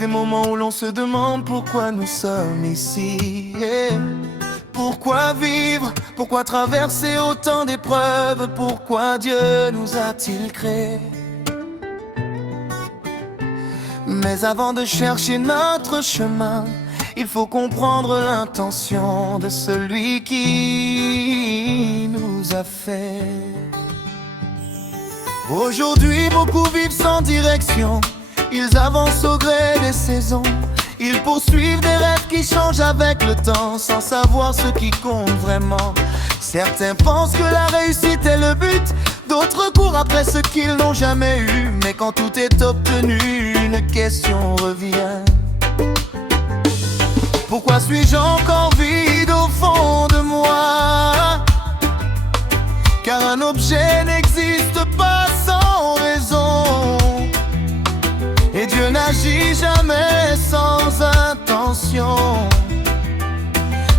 des moments où l'on se demande pourquoi nous sommes ici. Pourquoi vivre? Pourquoi traverser autant d'épreuves? Pourquoi Dieu nous a-t-il créés? Mais avant de chercher notre chemin, il faut comprendre l'intention de celui qui nous a fait. Aujourd'hui, beaucoup vivent sans direction. Ils avancent au gré des saisons. Ils poursuivent des rêves qui changent avec le temps, sans savoir ce qui compte vraiment. Certains pensent que la réussite est le but, d'autres courent après ce qu'ils n'ont jamais eu. Mais quand tout est obtenu, une question revient: pourquoi suis-je encore vide au fond de moi? Car un objet n'existe pas sans raison, et Dieu n'agit jamais sans intention.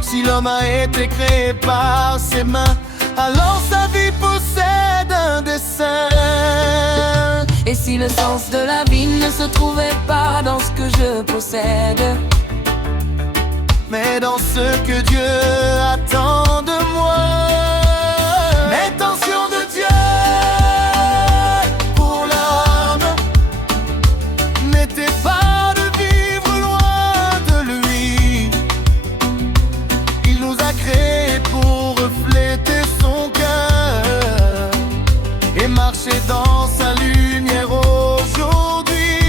Si l'homme a été créé par ses mains, alors sa vie possède un dessein. Et si le sens de la vie ne se trouvait pas dans ce que je possède, mais dans ce que Dieu attend de moi? L'intention de Dieu pour l'homme n'était pas de vivre loin de lui. Il nous a créés pour refléter son cœur et marcher dans sa lumière aujourd'hui.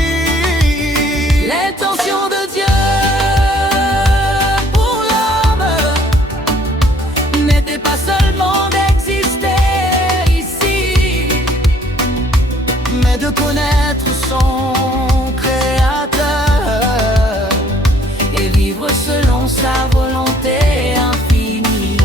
l'intention de Dieu pas seulement d'exister ici, mais de connaître son Créateur et vivre selon sa volonté infinie.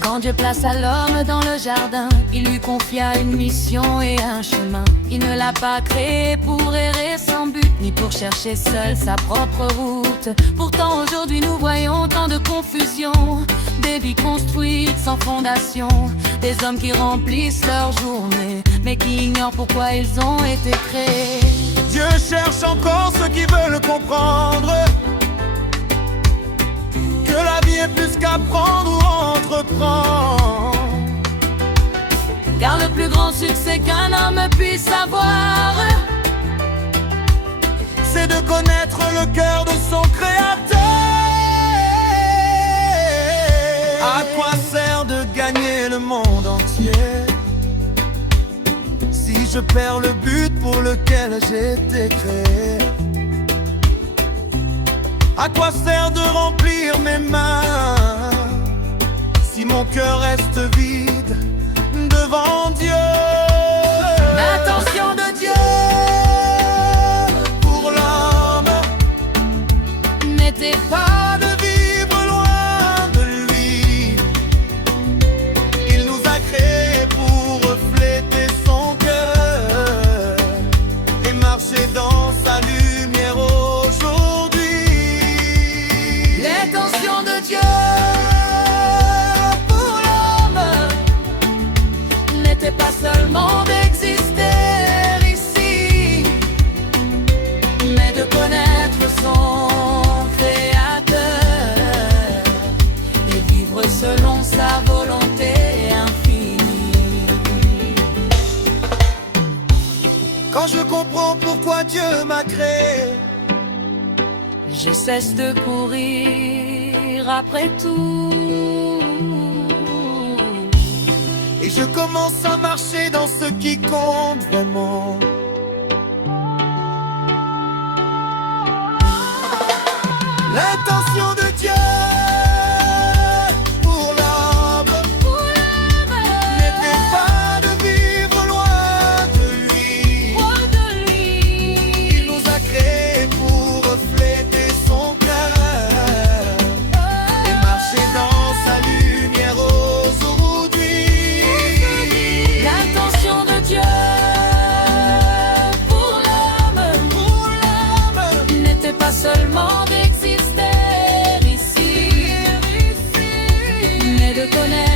Quand Dieu plaça l'homme dans le jardin, il lui confia une mission et un chemin. Il ne l'a pas créé pour errer sans but, ni pour chercher seul sa propre route. Pourtant aujourd'hui nous voyons tant de confusion, des vies construites sans fondation, des hommes qui remplissent leur journée, mais qui ignorent pourquoi ils ont été créés. Dieu cherche encore ceux qui veulent comprendre que la vie est plus qu'apprendre ou entreprendre. Car le plus grand succès qu'un homme puisse avoir, c'est de connaître le cœur de son Créateur. À quoi sert de gagner le monde entier si je perds le but pour lequel j'ai été créé? À quoi sert de remplir mes mains si mon cœur reste vide devant Dieu? L'intention de Dieu pour l'homme n'était pas de vivre loin de lui. Il nous a créés pour refléter son cœur et marcher dans sa lumière aujourd'hui. l'intention de Dieu pour l'homme n'était pas seulement d'exister ici, mais de connaître son Créateur et vivre selon sa volonté infinie. Quand je comprends pourquoi Dieu m'a créé, Je cesse de courir après tout, et je commence à marcher dans ce qui compte vraiment. L'intention de Dieu pour l'homme n'était pas de vivre loin de lui. Il nous a créés pour refléter son cœur et marcher dans sa lumière aujourd'hui. L'intention de Dieu pour l'homme n'était pas seulement d'exister ici, mais de connaître